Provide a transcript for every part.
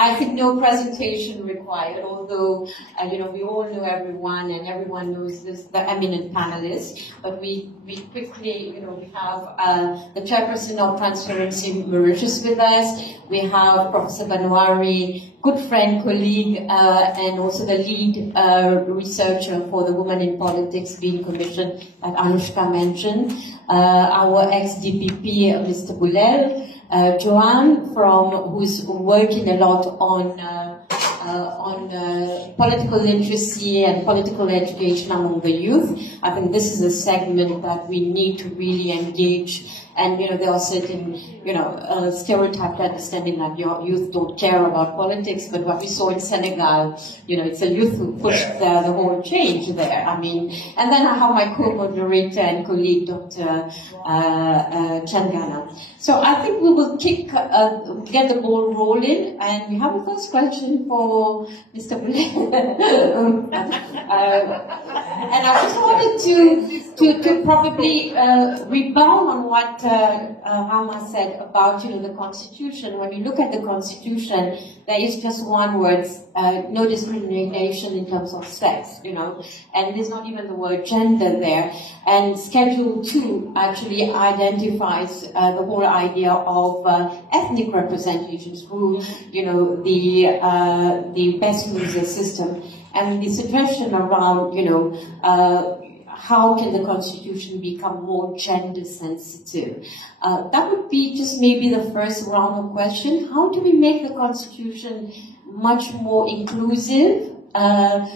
I think no presentation required, although, you know, we all know everyone and everyone knows the eminent panelists, but we quickly, you know, we have the chairperson of Transparency Mauritius with us. We have Professor Banwari, good friend, colleague, and also the lead researcher for the Women in Politics Being Commission that Anushka mentioned. Our ex-DPP, Mr. Boulel, Joanne, who's working a lot on political literacy and political education among the youth. I think this is a segment that we need to really engage. And, you know, there are certain, you know, stereotyped understanding that your youth don't care about politics, but what we saw in Senegal, you know, it's a youth who pushed the whole change there. I mean, and then I have my co-moderator and colleague, Dr. Changana. So I think we will get the ball rolling, and we have a first question for Mr. Boulel. And I just wanted to probably rebound on what Rama said about, you know, the Constitution. When you look at the Constitution, there is just one word, no discrimination in terms of sex, you know, and there's not even the word gender there. And Schedule 2 actually identifies the whole idea of ethnic representation through, you know, the best loser system, and the suggestion around, you know, how can the Constitution become more gender sensitive? That would be just maybe the first round of questions. How do we make the Constitution much more inclusive and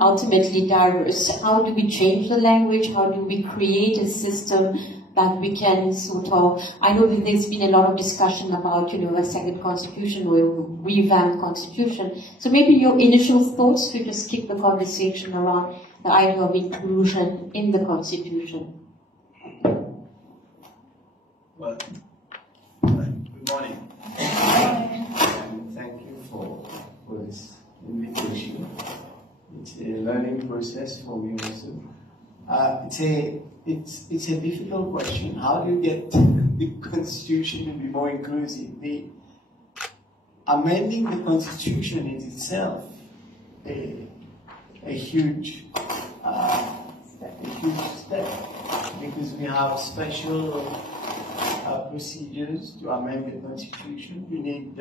ultimately diverse? How do we change the language? How do we create a system that we can sort of, I know that there's been a lot of discussion about, you know, a second constitution or a revamped constitution. So maybe your initial thoughts to just kick the conversation around the idea of inclusion in the constitution. Well, good morning. And thank you for this invitation. It's a learning process for me also. It's a difficult question. How do you get the Constitution to be more inclusive? Amending the Constitution is itself a huge step, because we have special procedures to amend the Constitution. We need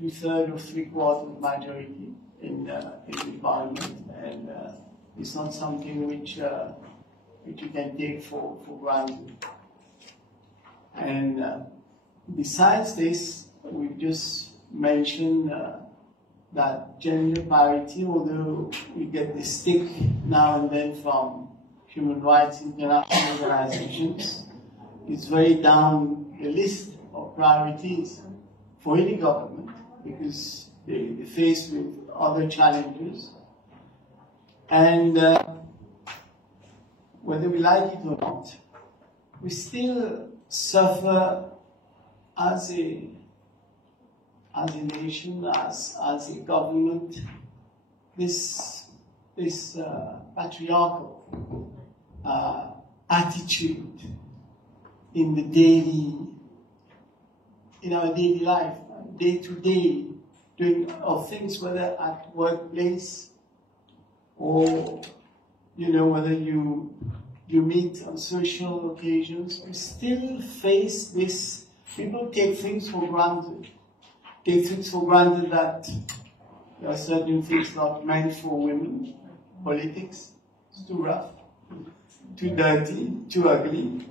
2/3 or 3/4 majority in the Parliament, and it's not something which you can take for granted. And besides this, we've just mentioned that gender parity, although we get the stick now and then from human rights international organizations, is very down the list of priorities for any government, because they're faced with other challenges. And whether we like it or not, we still suffer as a nation, as a government, this patriarchal attitude in our daily life, day to day, doing of things, whether at workplace or, you know, whether you meet on social occasions. We still face this. People take things for granted. Take things for granted that there are certain things not meant for women. Politics, it's too rough, too dirty, too ugly.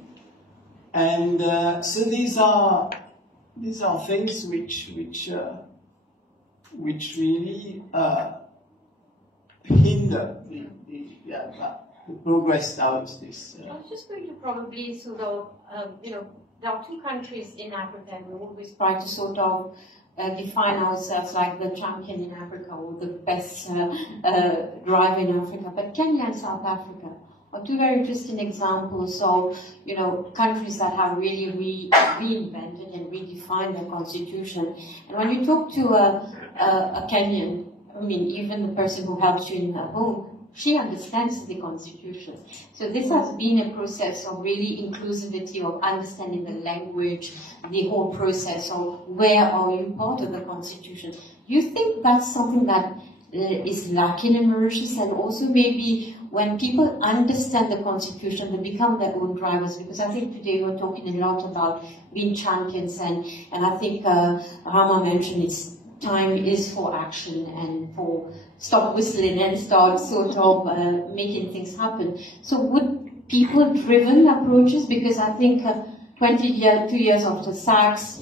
And so these are things which really hinder the progress towards this. I was just going to probably sort of, you know, there are two countries in Africa, and we always try to sort of define ourselves like the champion in Africa or the best driver in Africa. But Kenya and South Africa are two very interesting examples of, you know, countries that have really reinvented and redefined their constitution. And when you talk to a Kenyan, I mean, even the person who helps you in her home, she understands the Constitution. So this has been a process of really inclusivity, of understanding the language, the whole process of where are you part of the Constitution. You think that's something that is lacking in Mauritius, and also maybe when people understand the Constitution, they become their own drivers, because I think today we're talking a lot about being champions, and I think Rama mentioned time is for action and for stop whistling and start sort of making things happen. So would people-driven approaches, because I think 2 years after SACS,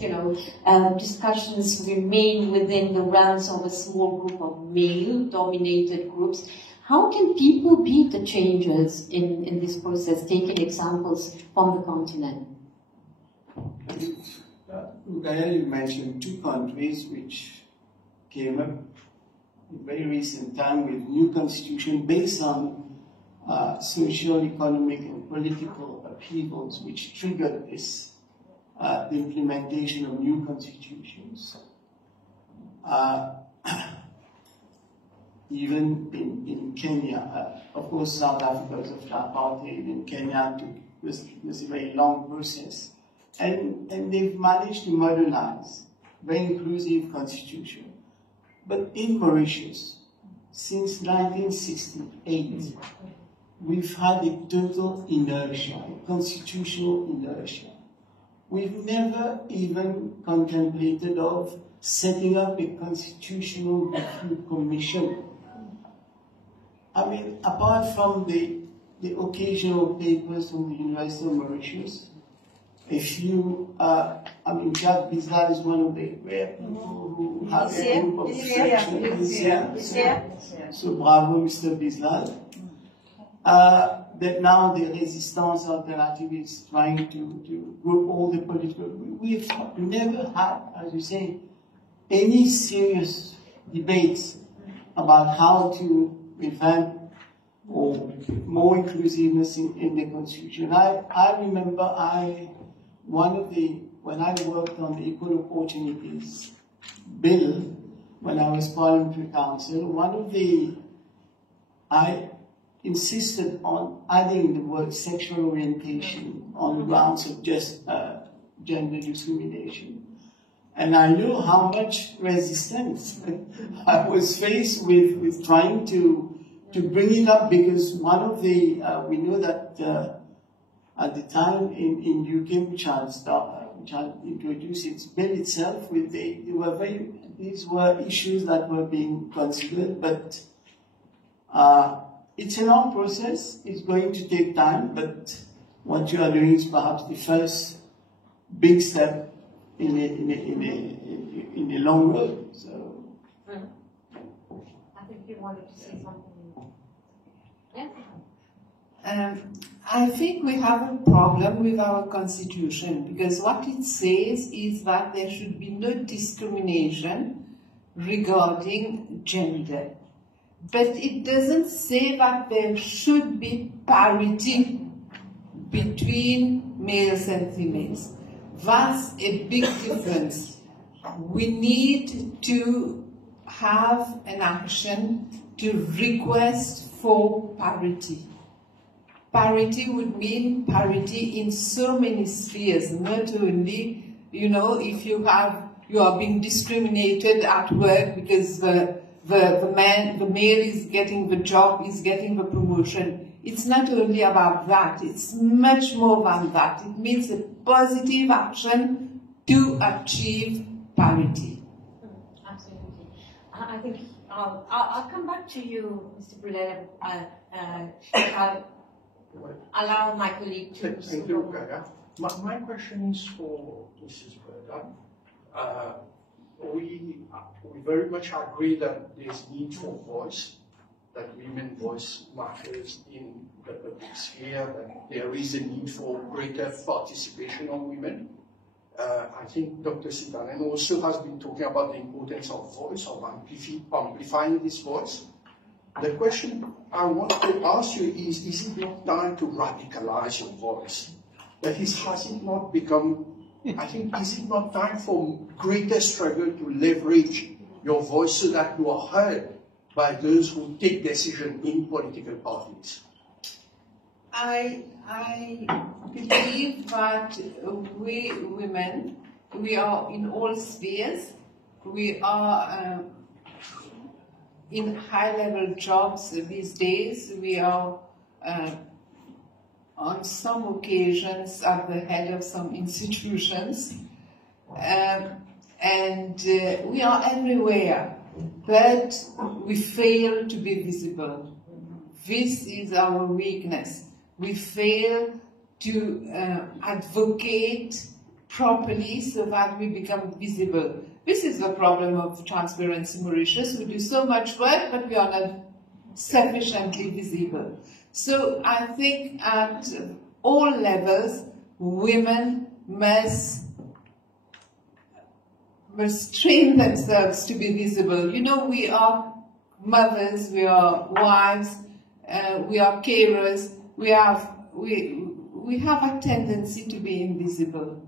discussions remain within the realms of a small group of male-dominated groups. How can people be the changers in this process, taking examples from the continent? Ugaya, you mentioned 2 countries which came up in very recent time with new constitution based on social, economic, and political upheavals which triggered this, the implementation of new constitutions. Even in Kenya, of course, South Africa was after apartheid, in Kenya was a very long process. And they've managed to modernize, very inclusive constitution. But in Mauritius, since 1968, we've had a total inertia, a constitutional inertia. We've never even contemplated of setting up a constitutional review commission. I mean, apart from the occasional papers from the University of Mauritius, a few, Jacques Bizal is one of the rare people who have a group of sections. So bravo, Mr. Bizal. That now the Resistance Alternative is trying to group all the political. We've never had, as you say, any serious debates about how to revamp or more inclusiveness in the Constitution. I remember when I worked on the Equal Opportunities Bill, when I was Parliamentary Counsel, I insisted on adding the word sexual orientation on the grounds of just gender discrimination. And I knew how much resistance I was faced with trying to bring it up, because one of the, we know that at the time in UK, which had introduced its bill itself, these were issues that were being considered, but it's a long process. It's going to take time, but what you are doing is perhaps the first big step in a long road. So, I think you wanted to say something. Yeah. I think we have a problem with our constitution, because what it says is that there should be no discrimination regarding gender. But it doesn't say that there should be parity between males and females. That's a big difference. We need to have an action to request for parity. Parity would mean parity in so many spheres, not only, if you are being discriminated at work because the male is getting the job, is getting the promotion. It's not only about that, it's much more than that. It means a positive action to achieve parity. Absolutely. I think I'll come back to you, Mr. Brulel. Allow my colleague to... Thank you, Gaia. My question is for Mrs. Burdan. We very much agree that there's need for voice, that women's voice matters in the public sphere, that there is a need for greater participation of women. I think Dr. Sitanen also has been talking about the importance of voice, of amplifying this voice. The question I want to ask you is it not time to radicalize your voice? That is, has it not become, I think, is it not time for greater struggle to leverage your voice so that you are heard by those who take decisions in political parties? I believe that we women, we are in all spheres. We are in high-level jobs these days. We are on some occasions at the head of some institutions, and we are everywhere, but we fail to be visible. This is our weakness. We fail to advocate properly so that we become visible. This is the problem of Transparency Mauritius. We do so much work, but we are not sufficiently visible. So I think at all levels, women must train themselves to be visible. You know, we are mothers, we are wives, we are carers. We have a tendency to be invisible.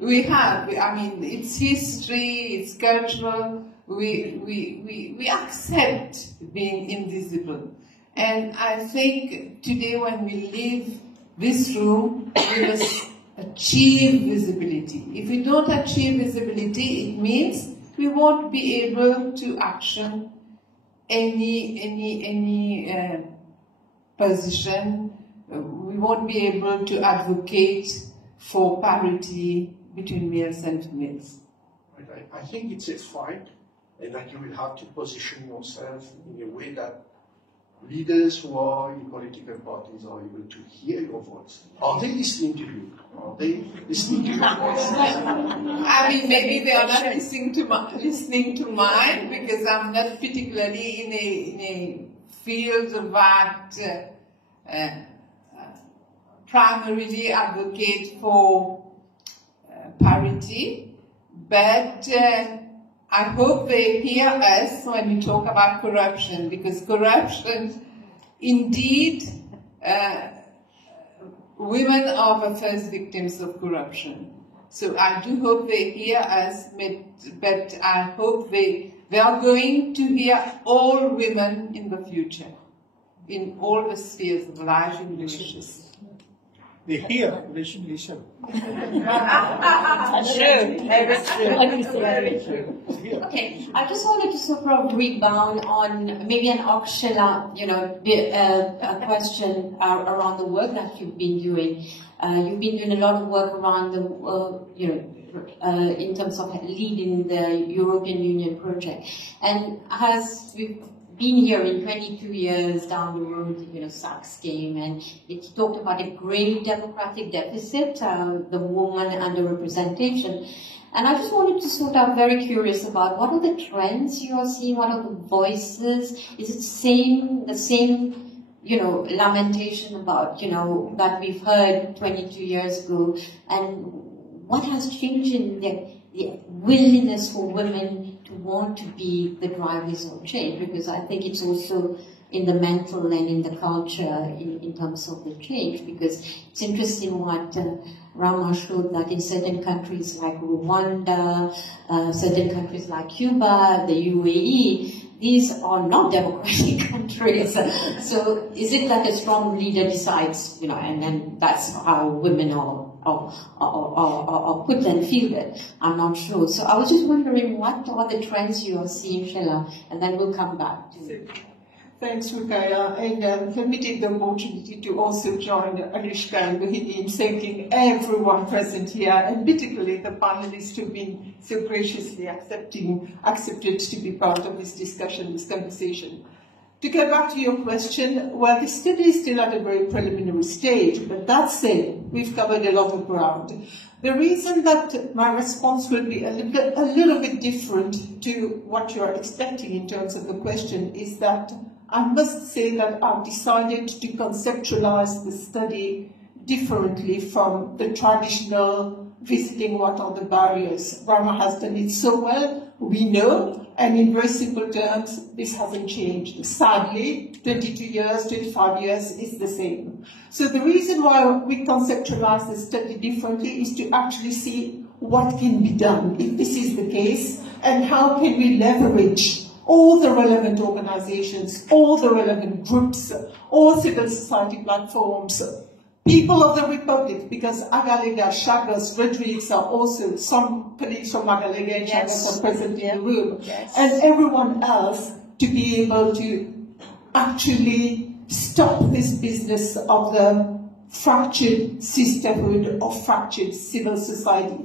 We have. I mean, it's history, it's cultural. We accept being invisible. And I think today when we leave this room, we must achieve visibility. If we don't achieve visibility, it means we won't be able to action any position. We won't be able to advocate for parity between males and females. Right. I think it's a fight, and that you will have to position yourself in a way that leaders who are in political parties are able to hear your voice. Are they listening to you? Are they listening to your voice? I mean, maybe they are not listening to mine because I'm not particularly in a field that primarily advocate for parity, but I hope they hear us when we talk about corruption, because corruption, indeed, women are the first victims of corruption. So I do hope they hear us, but I hope they are going to hear all women in the future, in all the spheres of life in Mauritius. They hear, they should listen. True, very true. Okay, I just wanted to sort of rebound on maybe an Akshela, a question around the work that you've been doing. You've been doing a lot of work around the, in terms of leading the European Union project. And as we've been here in 22 years down the road, Sachs came and it talked about a grave democratic deficit, the woman underrepresentation. And I just wanted to sort of very curious about what are the trends you are seeing, what are the voices? Is it the same, lamentation about, that we've heard 22 years ago? And what has changed in the willingness for women to want to be the drivers of change? Because I think it's also in the mental and in the culture in terms of the change, because it's interesting what Rama showed, that in certain countries like Rwanda, certain countries like Cuba, the UAE, these are not democratic countries. So is it that a strong leader decides, and then that's how women are put and fielded? I'm not sure. So I was just wondering, what are the trends you are seeing, Sheila, and then we'll come back to it. Thanks, Rukaya, and let me take the opportunity to also join Anushka and Bahini in thanking everyone present here, and particularly the panelists who've been so graciously accepted to be part of this discussion, this conversation. To go back to your question, well, the study is still at a very preliminary stage, but that said, we've covered a lot of ground. The reason that my response will be a little bit different to what you're expecting in terms of the question is that I must say that I've decided to conceptualize the study differently from the traditional visiting what are the barriers. Rama has done it so well, we know, and in very simple terms, this hasn't changed. Sadly, 22 years, 25 years is the same. So the reason why we conceptualize the study differently is to actually see what can be done if this is the case, and how can we leverage all the relevant organizations, all the relevant groups, all civil society platforms, people of the Republic, because Agalega, Chagos, Rodriguez are also some colleagues from Agalega and Chagos are present in the room, and everyone else to be able to actually stop this business of the fractured sisterhood or fractured civil society.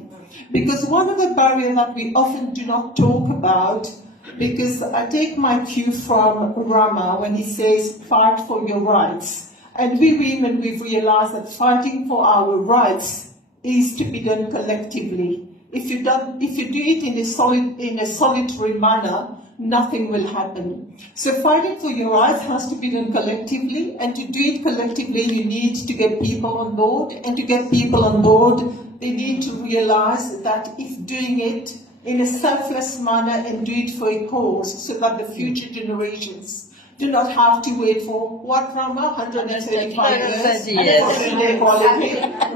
Because one of the barriers that we often do not talk about, because I take my cue from Rama when he says, fight for your rights. And we women, we've realized that fighting for our rights is to be done collectively. If you do it in a solitary manner, nothing will happen. So fighting for your rights has to be done collectively, and to do it collectively, you need to get people on board, and to get people on board, they need to realize that if doing it in a selfless manner and do it for a cause, so that the future generations do not have to wait for what, Rama, 135 years for gender equality.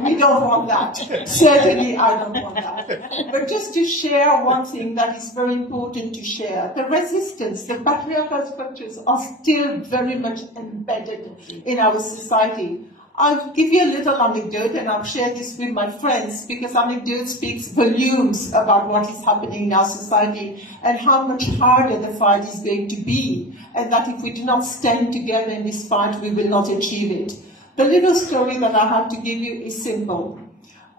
We don't want that. Certainly, I don't want that. But just to share one thing that is very important to share, the resistance, the patriarchal structures are still very much embedded in our society. I'll give you a little anecdote, and I'll share this with my friends, because anecdote speaks volumes about what is happening in our society and how much harder the fight is going to be, and that if we do not stand together in this fight, we will not achieve it. The little story that I have to give you is simple.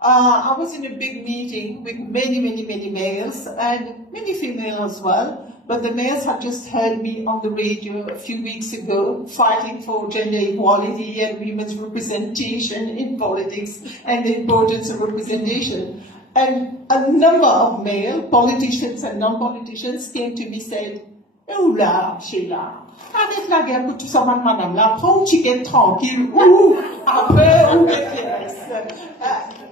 I was in a big meeting with many males, and many females as well. But the males had just heard me on the radio a few weeks ago fighting for gender equality and women's representation in politics and the importance of representation. And a number of male politicians and non-politicians came to me and said, "Oh là, Sheila, arrête la guerre pour tout ça, madame là, prends un ticket tranquille, ou après, ou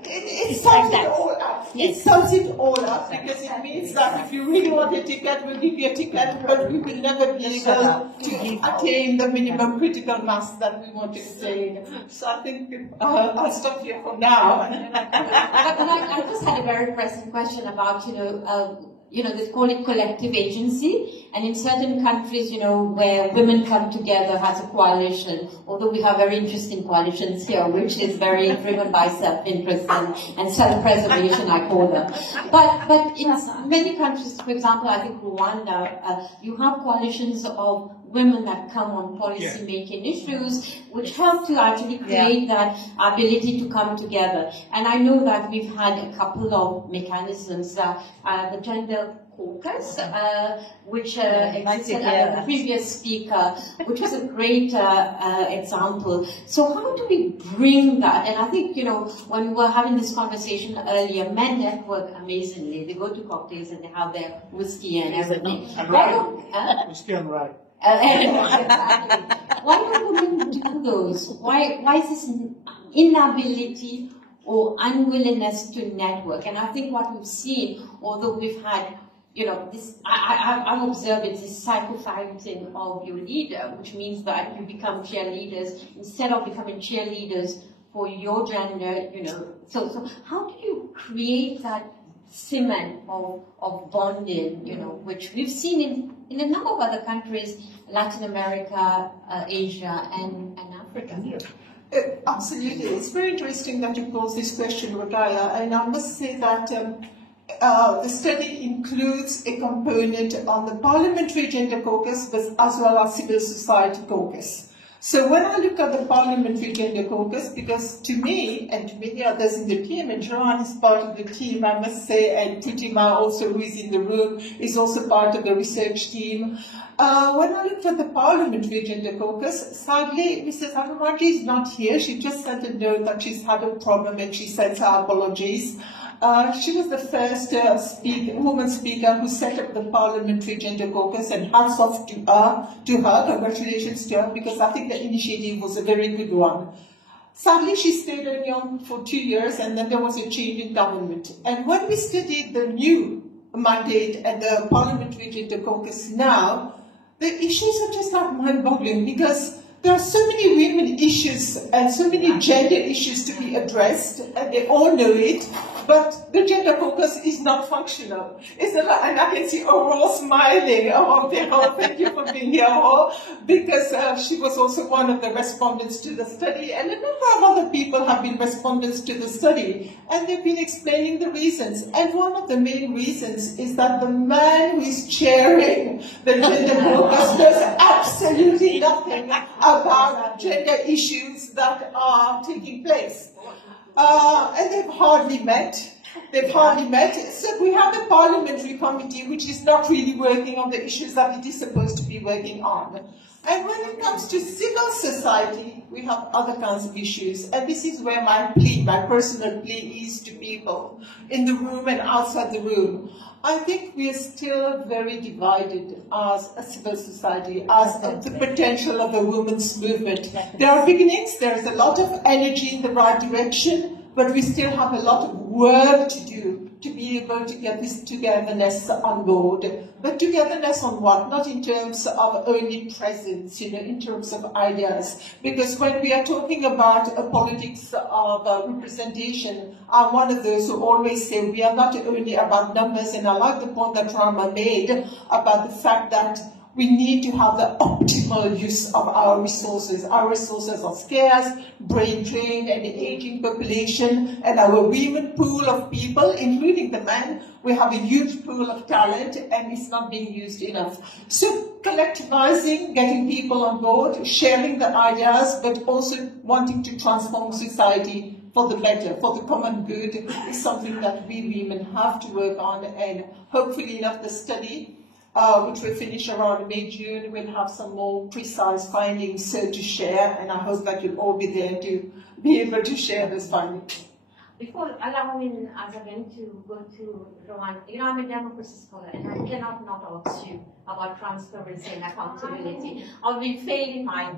it sums it all up. It sums it all up, because it means that if you really want a ticket, we'll give you a ticket, but we will never be able to attain the minimum critical mass that we want to attain. So I think I'll stop here for now. But I just had a very pressing question about, they call it collective agency. And in certain countries, where women come together as a coalition, although we have very interesting coalitions here, which is very driven by self-interest and self-preservation, I call them. But in many countries, for example, I think Rwanda, you have coalitions of women that come on policy-making issues, which help to actually create that ability to come together. And I know that we've had a couple of mechanisms, the gender caucus, which existed under the previous speaker, which was a great example. So how do we bring that? And I think, when we were having this conversation earlier, men network amazingly. They go to cocktails and they have their whiskey and everything. Whiskey and rye. Exactly. Why don't women do those? Why is this inability or unwillingness to network? And I think what we've seen, although we've had, this, I've observed it's this psychophyting of your leader, which means that you become cheerleaders instead of becoming cheerleaders for your gender, So how do you create that cement of bonding, which we've seen in a number of other countries, Latin America, Asia, and Africa? Absolutely. It's very interesting that you pose this question, Rodaya, and I must say that the study includes a component on the Parliamentary Gender Caucus, but as well as Civil Society Caucus. So when I look at the Parliamentary Gender Caucus, because to me, and to many others in the team, and Joanne is part of the team, I must say, and Tutima also, who is in the room, is also part of the research team. When I looked at the Parliamentary Gender Caucus, sadly, Mrs. Anumarji is not here. She just sent a note that she's had a problem and she sends her apologies. She was the first woman speaker who set up the Parliamentary Gender Caucus, and hats off to her, congratulations to her, because I think the initiative was a very good one. Sadly, she stayed only on for 2 years, and then there was a change in government. And when we studied the new mandate and the Parliamentary Gender Caucus now, the issues are just like mind-boggling, because there are so many women issues and so many gender issues to be addressed, and they all know it, but the gender caucus is not functional. It's not, and I can see Aurore smiling. Oh, Perrault, thank you for being here, Aurore, because she was also one of the respondents to the study, and a number of other people have been respondents to the study, and they've been explaining the reasons. And one of the main reasons is that the man who is chairing the gender caucus does absolutely nothing about gender issues that are taking place. And they've hardly met. So we have a parliamentary committee which is not really working on the issues that it is supposed to be working on. And when it comes to civil society, we have other kinds of issues. And this is where my plea, my personal plea is to people in the room and outside the room. I think we are still very divided as a civil society, as the potential of the women's movement. There are beginnings, there is a lot of energy in the right direction, but we still have a lot of work to do to be able to get this togetherness on board. But togetherness on what? Not in terms of only presence, in terms of ideas. Because when we are talking about a politics of representation, I'm one of those who always say we are not only about numbers, and I like the point that Rama made about the fact that we need to have the optimal use of our resources. Our resources are scarce, brain drained, and the aging population, and our women pool of people, including the men, we have a huge pool of talent, and it's not being used enough. So collectivizing, getting people on board, sharing the ideas, but also wanting to transform society for the better, for the common good, is something that we women have to work on, and hopefully enough the study, which will finish around May, June, we'll have some more precise findings to share, and I hope that you'll all be there to be able to share those findings. Before allowing us again to go to Rowan, I'm a democracy scholar, and I cannot not ask you about transparency and accountability. I'll be failing my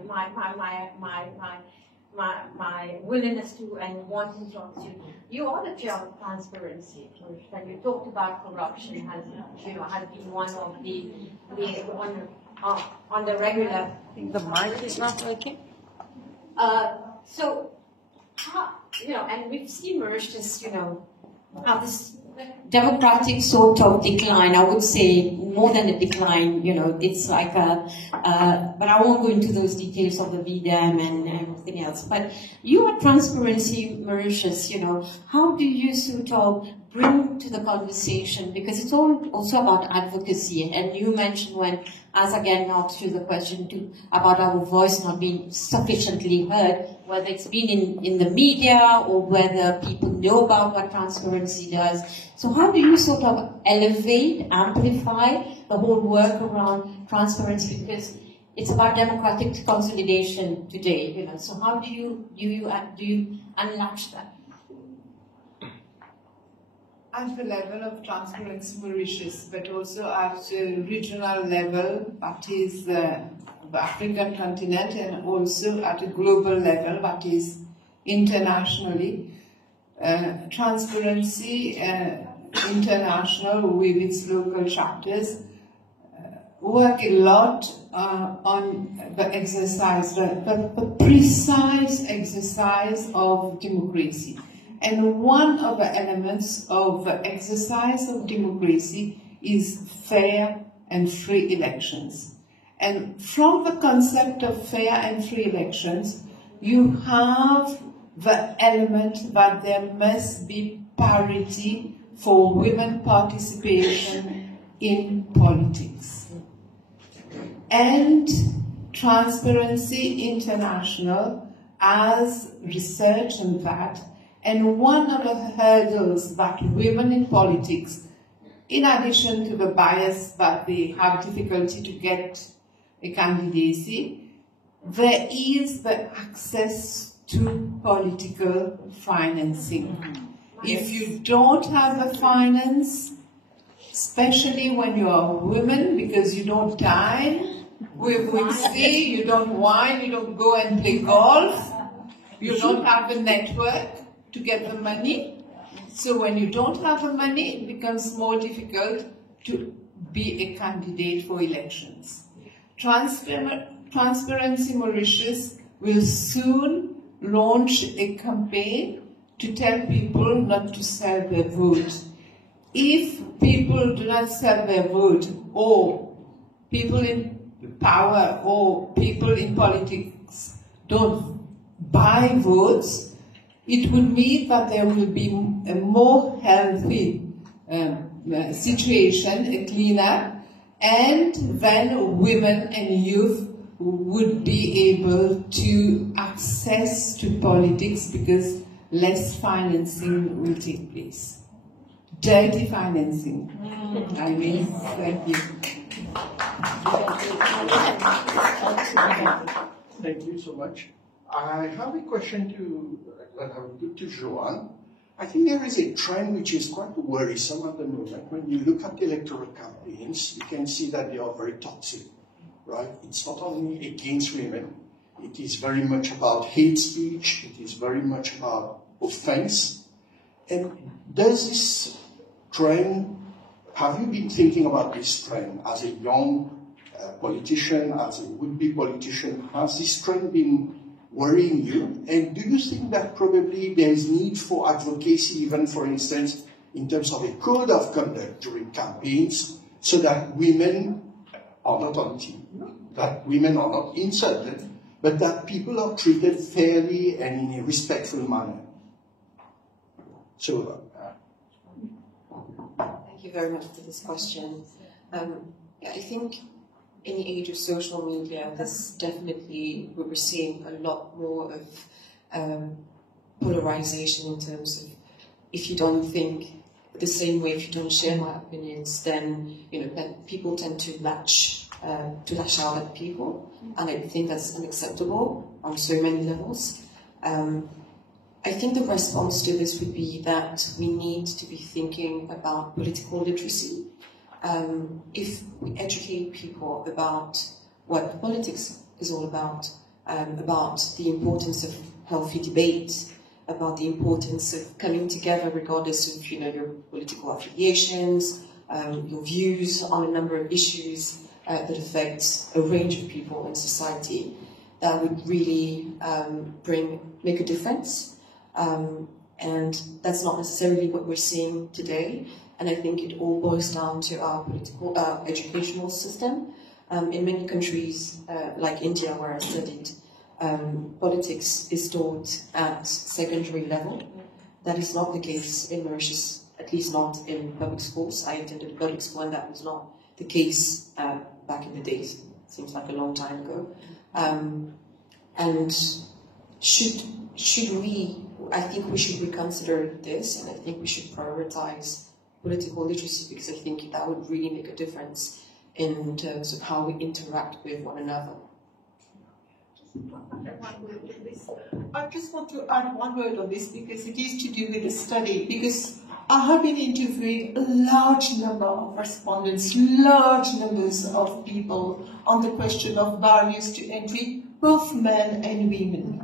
willingness to and wanting to ask you. You are the chair of transparency, and you talked about corruption has been one of the on the regular. I think the mic is not working. So, and we've seen Mauritius, have this democratic sort of decline. I would say more than a decline. It's like but I won't go into those details of the VDM and everything else. But you are Transparency Mauritius. How do you sort of bring to the conversation, because it's all also about advocacy, and you mentioned as again asked you the question about our voice not being sufficiently heard, whether it's been in the media or whether people know about what transparency does. So how do you sort of elevate, amplify the whole work around transparency, because it's about democratic consolidation today, So how do you unlatch that? At the level of Transparency Mauritius, but also at a regional level, that is the African continent, and also at a global level, that is internationally. Transparency International, with its local chapters, work a lot on the exercise, the precise exercise of democracy. And one of the elements of the exercise of democracy is fair and free elections. And from the concept of fair and free elections, you have the element that there must be parity for women participation in politics. And Transparency International has research on that. And one of the hurdles that women in politics, in addition to the bias that they have difficulty to get a candidacy, there is the access to political financing. If you don't have the finance, especially when you are a woman, because you don't dine with whiskey, you don't wine, you don't go and play golf, you don't have the network to get the money. So when you don't have the money, it becomes more difficult to be a candidate for elections. Transparency Transparency Mauritius will soon launch a campaign to tell people not to sell their vote. If people do not sell their vote, or people in power or people in politics don't buy votes, it would mean that there will be a more healthy situation, a cleaner, and then women and youth would be able to access to politics because less financing will take place. Dirty financing. I mean, thank you. Thank you so much. I have a question to Joanne. I think there is a trend which is quite worrisome at the moment. When you look at electoral campaigns, you can see that they are very toxic, right? It's not only against women, it is very much about hate speech, it is very much about offense. And does this trend, have you been thinking about this trend as a young politician, as a would-be politician? Has this trend been worrying you? And do you think that probably there is need for advocacy, even for instance, in terms of a code of conduct during campaigns, so that women are not on team, that women are not insulted, but that people are treated fairly and in a respectful manner? So, thank you very much for this question. I think in the age of social media, this definitely, we're seeing a lot more of polarization in terms of, if you don't think the same way, if you don't share my opinions, then people tend to lash out at people, and I think that's unacceptable on so many levels. I think the response to this would be that we need to be thinking about political literacy. If we educate people about what politics is all about the importance of healthy debate, about the importance of coming together regardless of your political affiliations, your views on a number of issues that affect a range of people in society, that would really make a difference. And that's not necessarily what we're seeing today. And I think it all boils down to our educational system. In many countries, like India, where I studied, politics is taught at secondary level. That is not the case in Mauritius, at least not in public schools. I attended a public school, and that was not the case back in the days. It seems like a long time ago. And should we? I think we should reconsider this, and I think we should prioritize political literacy, because I think that would really make a difference in terms of how we interact with one another. I just want to add one word on this, because it is to do with the study, because I have been interviewing a large number of respondents, large numbers of people on the question of barriers to entry, both men and women.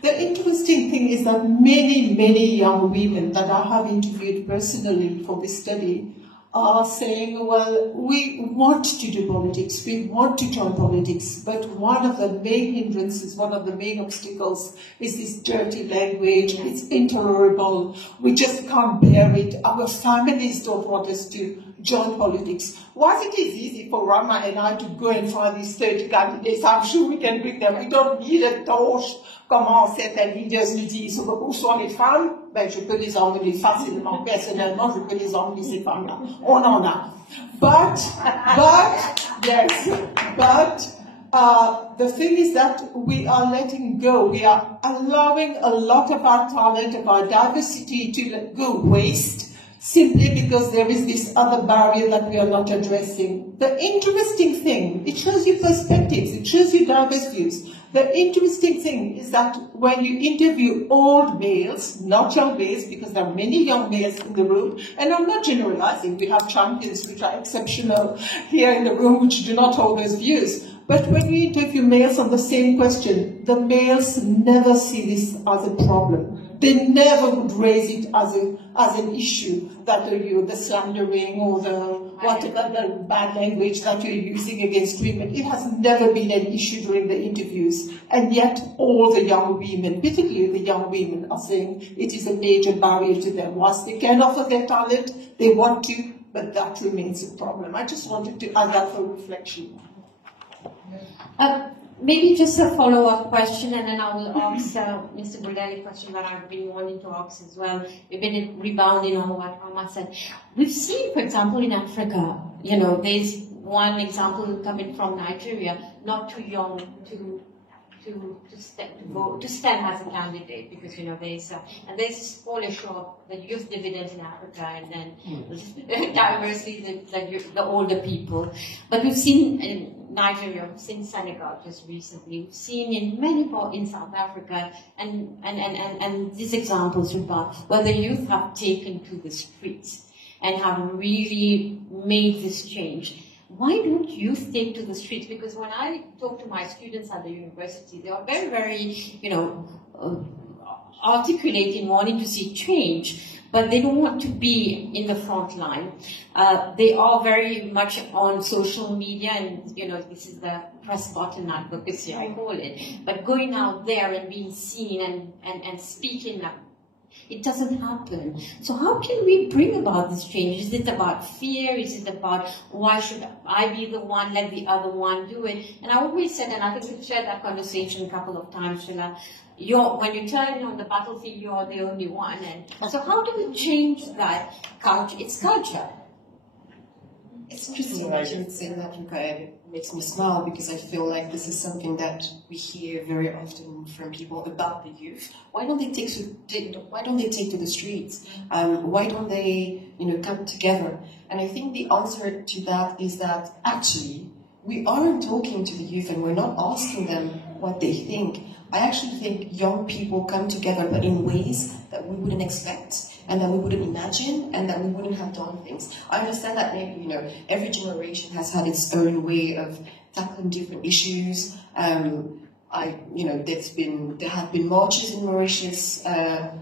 The interesting thing is that many young women that I have interviewed personally for this study are saying, well, we want to do politics, we want to join politics, but one of the main hindrances, one of the main obstacles is this dirty language. It's intolerable, we just can't bear it, our families don't want us to join politics. Once it is easy for Rama and I to go and find these 30 candidates, I'm sure we can bring them. We don't need a torche. Comment certains leaders nous disent où sont les femmes? Ben, je peux les emmener facilement. Personnellement, je peux les emmener ces femmes-là. On en a. But, the thing is that we are letting go. We are allowing a lot of our talent, of our diversity to go waste, simply because there is this other barrier that we are not addressing. The interesting thing, it shows you perspectives, it shows you diverse views. The interesting thing is that when you interview old males, not young males, because there are many young males in the room, and I'm not generalizing, we have champions which are exceptional here in the room which do not hold those views. But when you interview males on the same question, the males never see this as a problem. They never would raise it as an issue, that the slandering or the whatever the bad language that you're using against women. It has never been an issue during the interviews. And yet all the young women, particularly the young women, are saying it is a major barrier to them. Whilst they can offer their talent, they want to, but that remains a problem. I just wanted to add that for reflection. Maybe just a follow-up question, and then I will ask Mr. Buldelli a question that I've been wanting to ask as well. We've been rebounding on what Rama said. We've seen, for example, in Africa, there's one example coming from Nigeria, not too young to stand as a candidate, because there's this whole issue of the youth dividend in Africa, and then diversity, the older people. But we've seen in Nigeria, we've seen Senegal just recently, we've seen in many parts in South Africa, and these examples about where the youth have taken to the streets and have really made this change. Why don't youth take to the streets? Because when I talk to my students at the university, they are very, very, articulate in wanting to see change, but they don't want to be in the front line. They are very much on social media, and this is the press button advocacy, I call it. But going out there and being seen and speaking up, it doesn't happen. So how can we bring about this change? Is it about fear? Is it about why should I be the one, let the other one do it? And I always said, and I think we've shared that conversation a couple of times, Sheila, when you turn on the battlefield, you're the only one. And so how do we change that culture? It's culture. It's interesting that you would say that, Ruka. It makes me smile, because I feel like this is something that we hear very often from people about the youth. Why don't they take to the streets? Why don't they, come together? And I think the answer to that is that actually we aren't talking to the youth, and we're not asking them what they think. I actually think young people come together, but in ways that we wouldn't expect, and that we wouldn't imagine, and that we wouldn't have done things. I understand that maybe, every generation has had its own way of tackling different issues. There have been marches in Mauritius, I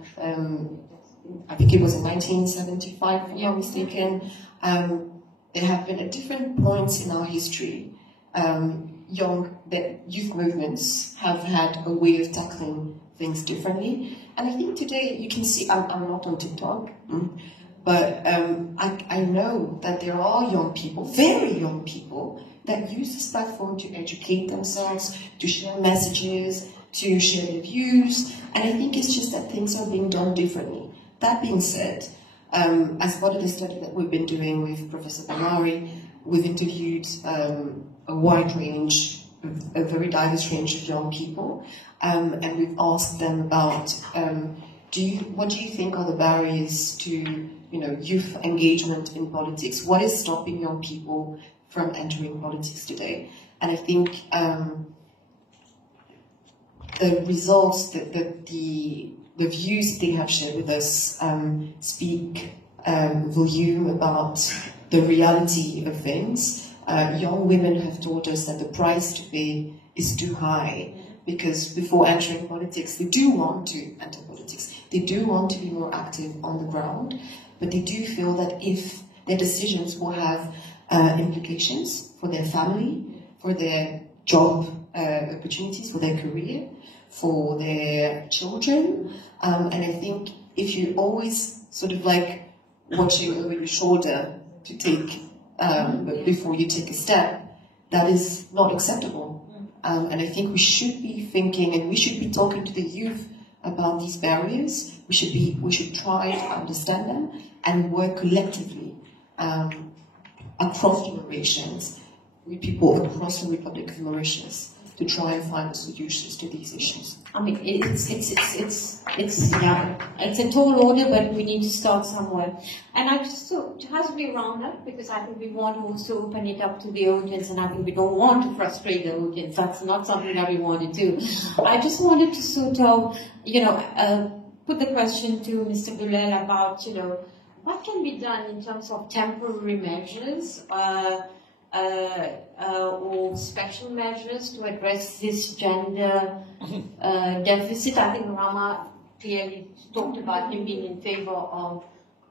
think it was in 1975, if I'm not mistaken. There have been at different points in our history, youth movements have had a way of tackling things differently. And I think today you can see, I'm not on TikTok, but I know that there are young people, very young people, that use this platform to educate themselves, to share messages, to share their views. And I think it's just that things are being done differently. That being said, as part of the study that we've been doing with Professor Bamari, we've interviewed a wide range, a very diverse range of young people, and we've asked them about what do you think are the barriers to youth engagement in politics? What is stopping young people from entering politics today? And I think the results, the views they have shared with us speak volume about the reality of things. Young women have told us that the price to pay is too high, because before entering politics, they do want to enter politics. They do want to be more active on the ground, but they do feel that if their decisions will have implications for their family, for their job opportunities, for their career, for their children, and I think if you always sort of like watching over your shoulder to take before you take a step, that is not acceptable. And I think we should be thinking, and we should be talking to the youth about these barriers. We should try to understand them and work collectively across generations with people across the Republic of Mauritius to try and find solutions to these issues. I mean, it's a tall order, but we need to start somewhere. And I just thought, as we round up, because I think we want to also open it up to the audience, and I think we don't want to frustrate the audience. That's not something that we want to do. I just wanted to sort of, put the question to Mr. Bulel about, what can be done in terms of temporary measures, or special measures to address this gender deficit. I think Rama clearly talked about him being in favor of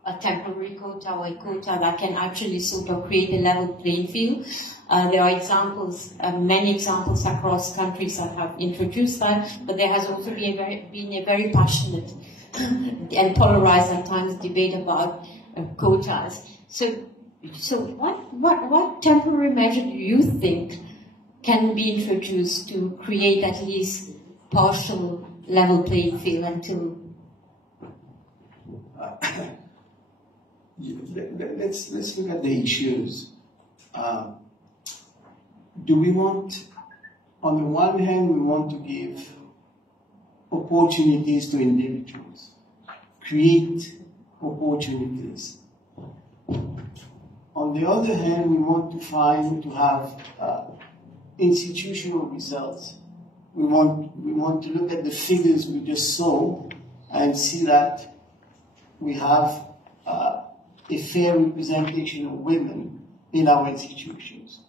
a temporary quota or a quota that can actually sort of create a level playing field. There are examples, many examples across countries that have introduced that, but there has also been a very passionate and polarized at times debate about quotas. So what temporary measure do you think can be introduced to create at least partial level playing field until? Let's look at the issues. Do we want, on the one hand, we want to give opportunities to individuals, create opportunities. On the other hand, we want to have institutional results. We want to look at the figures we just saw and see that we have a fair representation of women in our institutions.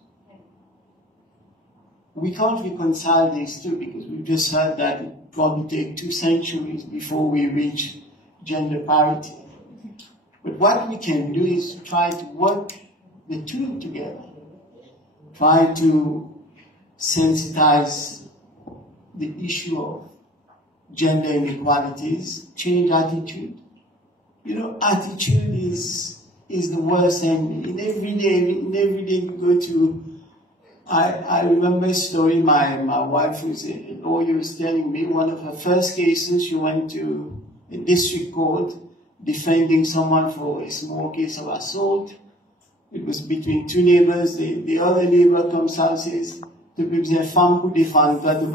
We can't reconcile these two because we've just heard that it probably take 2 centuries before we reach gender parity. But what we can do is to try to work the two together. Try to sensitize the issue of gender inequalities, change attitude. You know, attitude is the worst enemy. In every day we go to. I remember a story. My wife, who's a lawyer, was telling me one of her first cases. She went to a district court defending someone for a small case of assault. It was between 2 neighbors. The other neighbor comes out and says, femme who defend toi de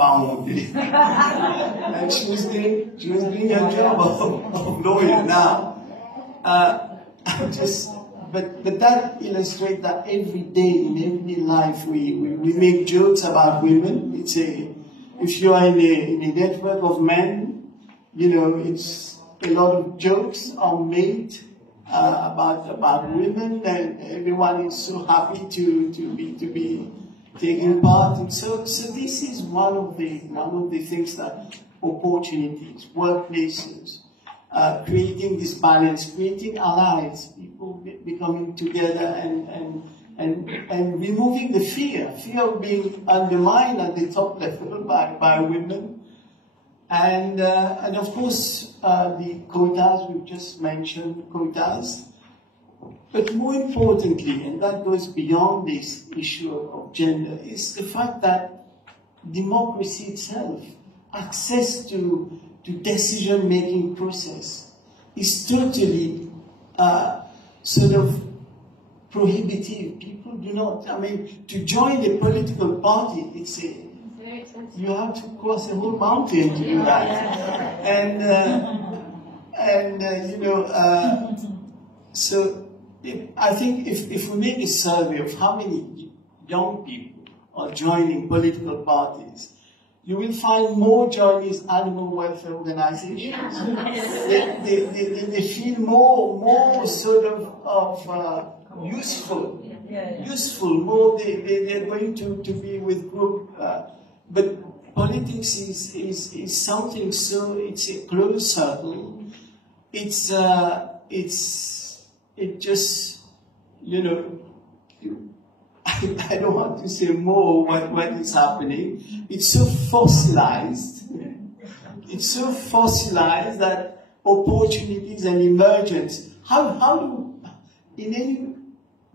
and she was doing her job of lawyer now. But that illustrates that every day in everyday life we make jokes about women. If you are in a network of men, you know, it's a lot of jokes are made about women, and everyone is so happy to be taking part. And so this is one of the things that opportunities, workplaces, creating this balance, creating allies, people becoming together and removing the fear of being undermined at the top level by women. And of course, the quotas, we've just mentioned quotas. But more importantly, and that goes beyond this issue of gender, is the fact that democracy itself, access to decision-making process, is totally sort of prohibitive. People do not, to join a political party, you have to cross a whole mountain to do that. So I think if we make a survey of how many young people are joining political parties, you will find more joining animal welfare organizations. They feel more sort of useful, more they're going to be with group. But politics is something, so it's a closed circle. It just, you know, I don't want to say more what is happening. It's so fossilized. It's so fossilized that opportunities and emergence, how do, in any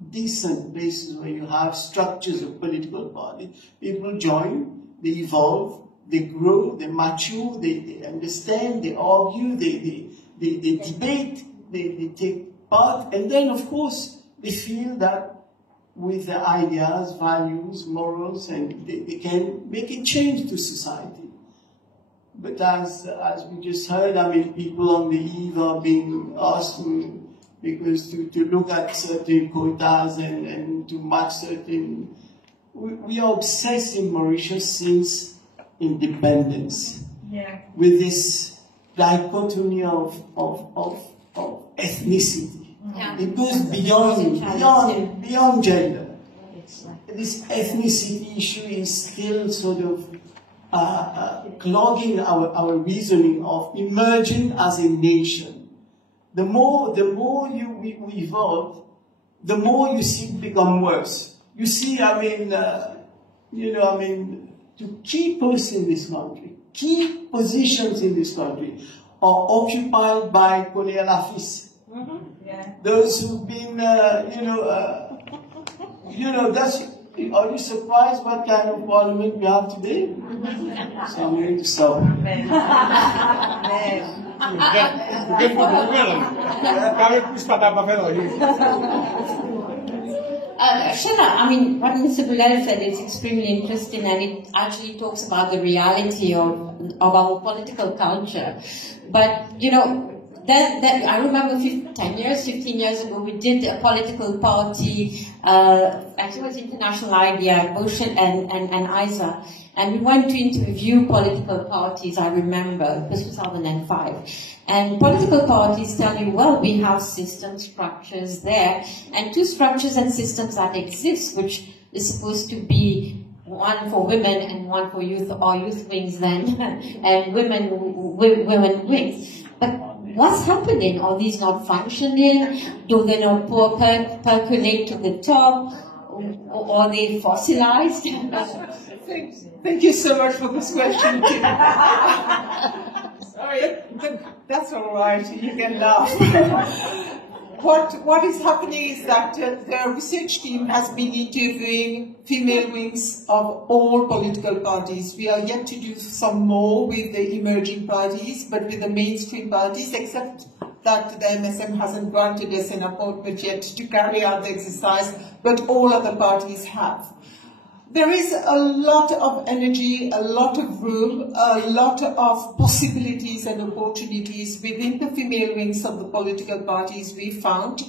decent places where you have structures of political parties, people join, they evolve, they grow, they mature, they understand, they argue, they debate, they take part, and then of course they feel that with their ideas, values, morals, and they can make a change to society. But as we just heard, people on the eve are being asked to look at certain quotas and to match certain. We are obsessed in Mauritius since independence with this dichotomy of ethnicity. Yeah. It goes beyond gender. This ethnicity issue is still sort of clogging our reasoning of emerging as a nation. the more you evolve, the more you see it become worse. You see, I mean, to key persons in this country, key positions in this country are occupied by colonial office. Yeah. Those who've been, that's, are you surprised what kind of parliament we have today? So I'm going to stop. Shana, I mean, what Mr. Boulel said is extremely interesting, and it actually talks about the reality of our political culture. But, you know, then I remember 15 years ago, we did a political party, actually it was International Idea, Ocean and ISA, and we went to interview political parties, I remember, it was 2005. And political parties tell you, well, we have system structures there, and two structures and systems that exist, which is supposed to be one for women and one for youth, or youth wings then, and women wings. But what's happening? Are these not functioning? Do they not percolate to the top? Or are they fossilized? Thank you so much for this question. Sorry, that's all right. You can laugh. What is happening is that the research team has been interviewing female wings of all political parties. We are yet to do some more with the emerging parties, but with the mainstream parties, except that the MSM hasn't granted us an appointment yet to carry out the exercise, but all other parties have. There is a lot of energy, a lot of room, a lot of possibilities and opportunities within the female wings of the political parties we found,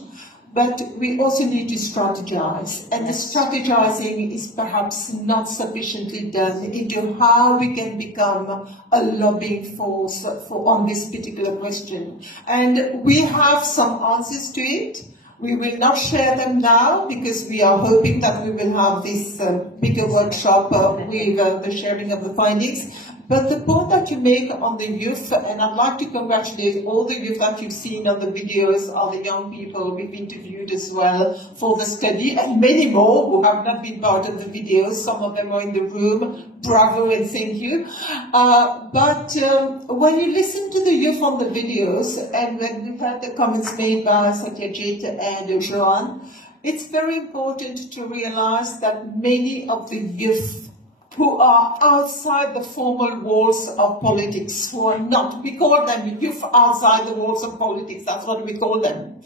but we also need to strategize. And the strategizing is perhaps not sufficiently done into how we can become a lobbying force on this particular question. And we have some answers to it. We will not share them now because we are hoping that we will have this bigger workshop with the sharing of the findings. But the point that you make on the youth, and I'd like to congratulate all the youth that you've seen on the videos, all the young people we've interviewed as well for the study, and many more who have not been part of the videos. Some of them are in the room. Bravo and thank you. But when you listen to the youth on the videos, and when we've heard the comments made by Satyajit and Joanne, it's very important to realize that many of the youth who are outside the formal walls of politics, who are not, we call them youth outside the walls of politics, that's what we call them.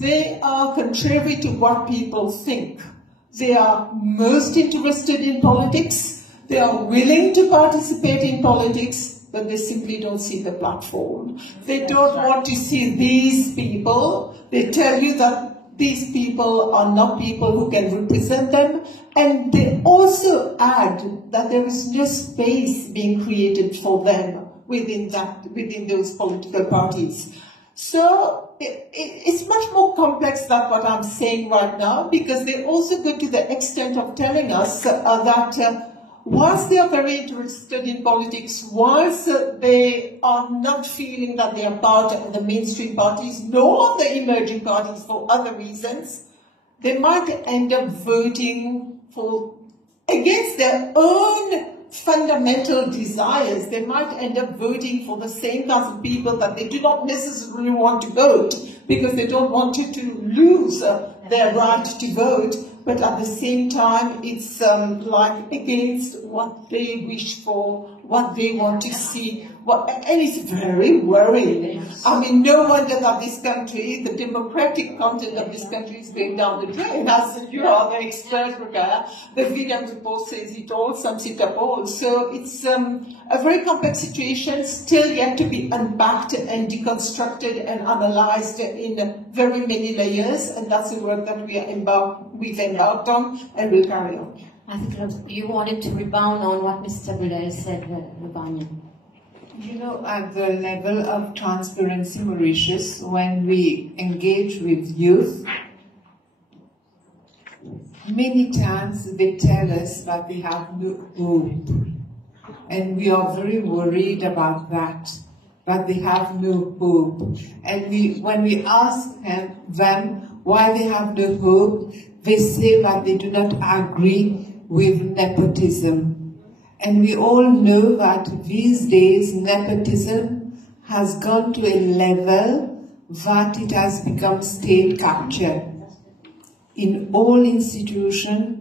They are contrary to what people think. They are most interested in politics, they are willing to participate in politics, but they simply don't see the platform. They don't want to see these people. They tell you that these people are not people who can represent them, and they also add that there is no space being created for them within those political parties. So it's much more complex than what I'm saying right now, because they also go to the extent of telling us that whilst they are very interested in politics, whilst they are not feeling that they are part of the mainstream parties, nor the emerging parties for other reasons, they might end up voting against their own fundamental desires. They might end up voting for the same kinds of people that they do not necessarily want to vote, because they don't want to lose their right to vote. But at the same time, it's like against what they wish for, what they want to see, and it's very worrying. I mean, no wonder that this country, the democratic content of this country is going down the drain. As you are the expert, Rebecca, the Williams report says it all, sums it up all. So it's a very complex situation, still yet to be unpacked and deconstructed and analyzed in very many layers, and that's the work that we've embarked on and will carry on. I think you wanted to rebound on what Mr. Boulel said, Ravanya. You know, at the level of transparency, Mauritius, when we engage with youth, many times they tell us that they have no hope. And we are very worried about that. but they have no hope. And when we ask them why they have no hope, they say that they do not agree with nepotism. And we all know that these days nepotism has gone to a level that it has become state capture. In all institutions,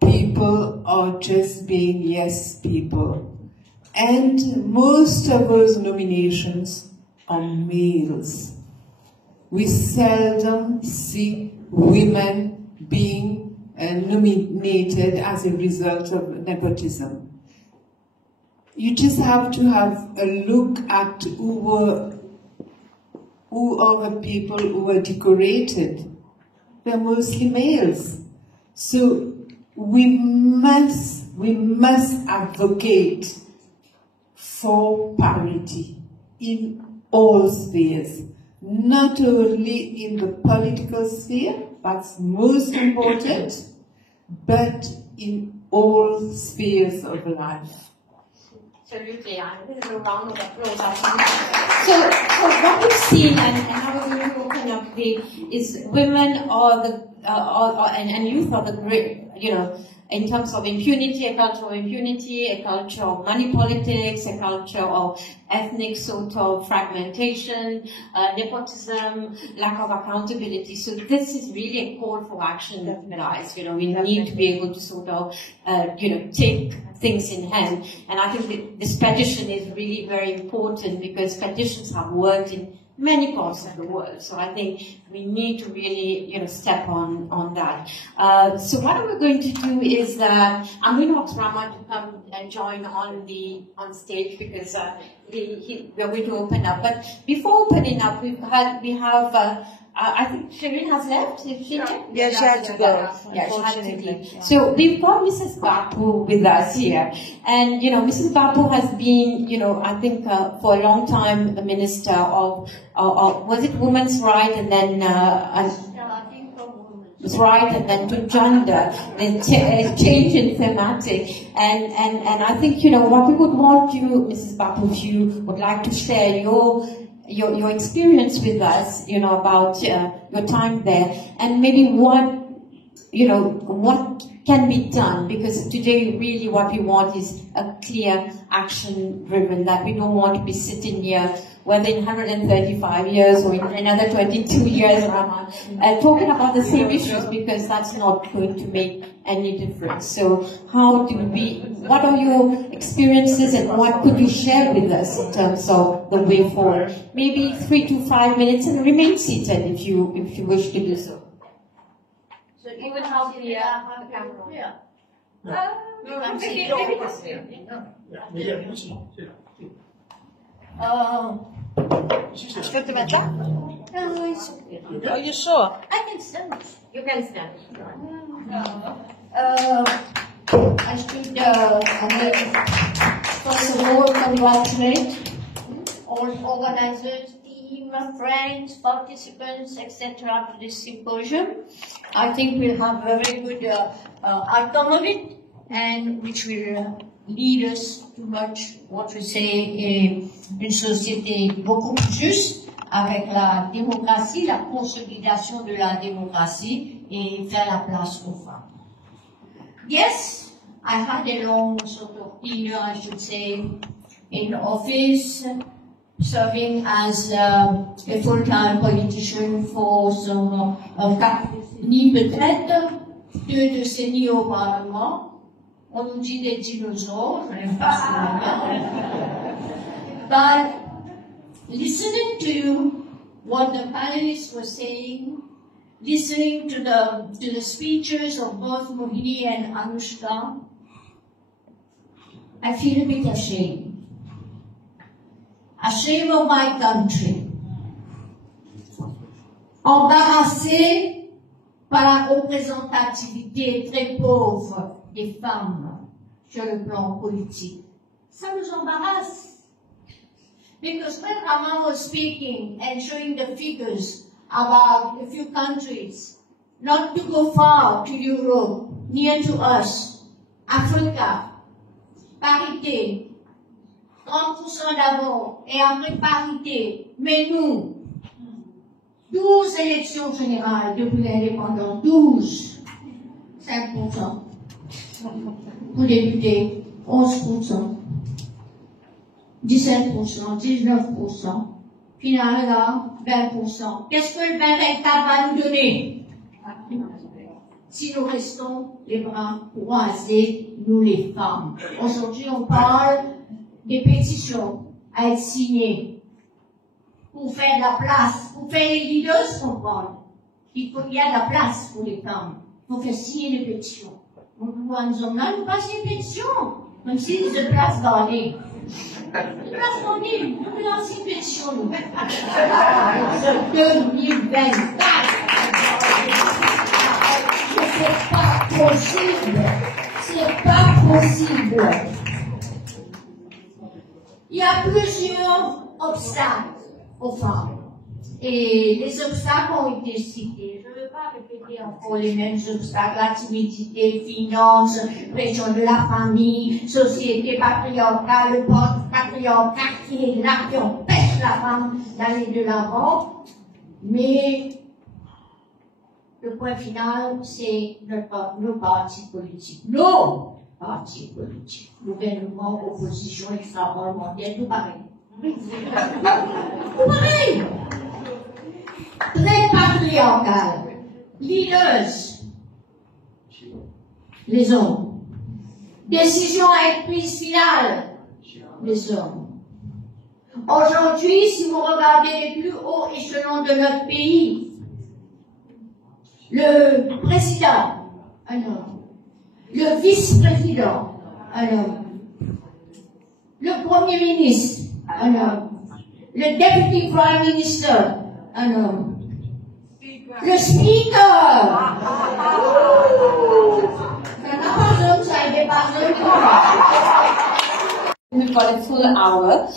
people are just being yes people. And most of those nominations are males. We seldom see women being nominated as a result of nepotism. You just have to have a look at who are the people who were decorated. They're mostly males. So we must advocate for parity in all spheres, not only in the political sphere, that's most important, but in all spheres of life. Absolutely, this is a round of applause. So what we've seen, and how we're going to open up is women are and youth are the great, in terms of impunity, a culture of impunity, a culture of money politics, a culture of ethnic sort of fragmentation, nepotism, lack of accountability. So this is really a call for action, guys. We need to be able to sort of, take things in hand. And I think this petition is really very important because petitions have worked in many parts of the world. So I think we need to really, step on that. So what we're going to do is I'm going to ask Rama to come and join on stage because we're going to open up. But before opening up, we have. I think Shireen has left. Is she left? Yeah, she had to go. Yeah, she had to leave. So we've got Mrs. Bapu with us here. And, Mrs. Bapu has been, I think for a long time the Minister of was it Women's Right and then right and then to gender, the change in thematic. And I think, what we would want you, Mrs. Bapu, if you would like to share your experience with us, about your time there, and maybe what can be done, because today really what we want is a clear action driven, that we don't want to be sitting here, whether in 135 years or in another 22 years, talking about the same issues, because that's not going to make any difference. So what are your experiences and what could you share with us in terms of the way forward? Maybe 3 to 5 minutes, and remain seated if you wish to do so. So you would help the camera. Yeah. Tu peux te mettre là? Are you sure? I can stand. You can stand. I should first of all congratulate all organizers, team, friends, participants, etc. to this symposium. I think we'll have a very good outcome of it, and which will lead us towards what we say une société beaucoup plus juste, avec la démocratie, la consolidation de la démocratie et faire la place aux femmes. Yes, I had a long sort of tenure, I should say, in office, serving as a full-time politician for some 4 décennies peut-être, 2 décennies au Parlement. On nous dit des dinosaures, je n'aime pas ça. But listening to what the panelists were saying, listening to the speeches of both Mohini and Anushka, I feel a bit ashamed. Ashamed of my country. Embarrassée par la représentativité très pauvre des femmes sur le plan politique. Ça nous embarrasse. Because when Raman was speaking and showing the figures about a few countries, not to go far to Europe, near to us, Africa, parité, 30% d'abord, et après parité. Mais nous, 12 élections générales depuis l'indépendance, 12, 5%. Pour députés, 11%, 17%, 19%. Final là, 20%. Qu'est-ce que le 24 va nous donner? Si nous restons les bras croisés, nous les femmes. Aujourd'hui, on parle des pétitions à être signées pour faire de la place, pour faire les leaders comprendre qu'il y a de la place pour les femmes. Il faut faire signer les pétitions. Donc, nous passons une pétition, même si c'est de place gardée. De place gardée, nous lançons une pétition, nous. 2024. C'est pas possible. C'est pas possible. Il y a plusieurs obstacles aux femmes. Et les obstacles ont été cités. Je ne vais pas répéter encore les mêmes obstacles. La timidité, finances, pression de la famille, société patriarcale, le patriarcat qui est là, qui empêche la femme d'aller de l'avant. Mais le point final, c'est nos partis politiques. Nos partis politiques. Gouvernement, opposition, extra-parlementaire, tout pareil. Tout pareil. Très patriarcal. Leaders. Les hommes. Décision à être prise finale. Les hommes. Aujourd'hui, si vous regardez les plus hauts échelons de notre pays, le président, un homme. Le vice-président, un homme. Le premier ministre, un homme. Le deputy prime minister, un homme. Le speaker. Ça n'a pas besoin, ça n'a pas besoin. We've got a full hour,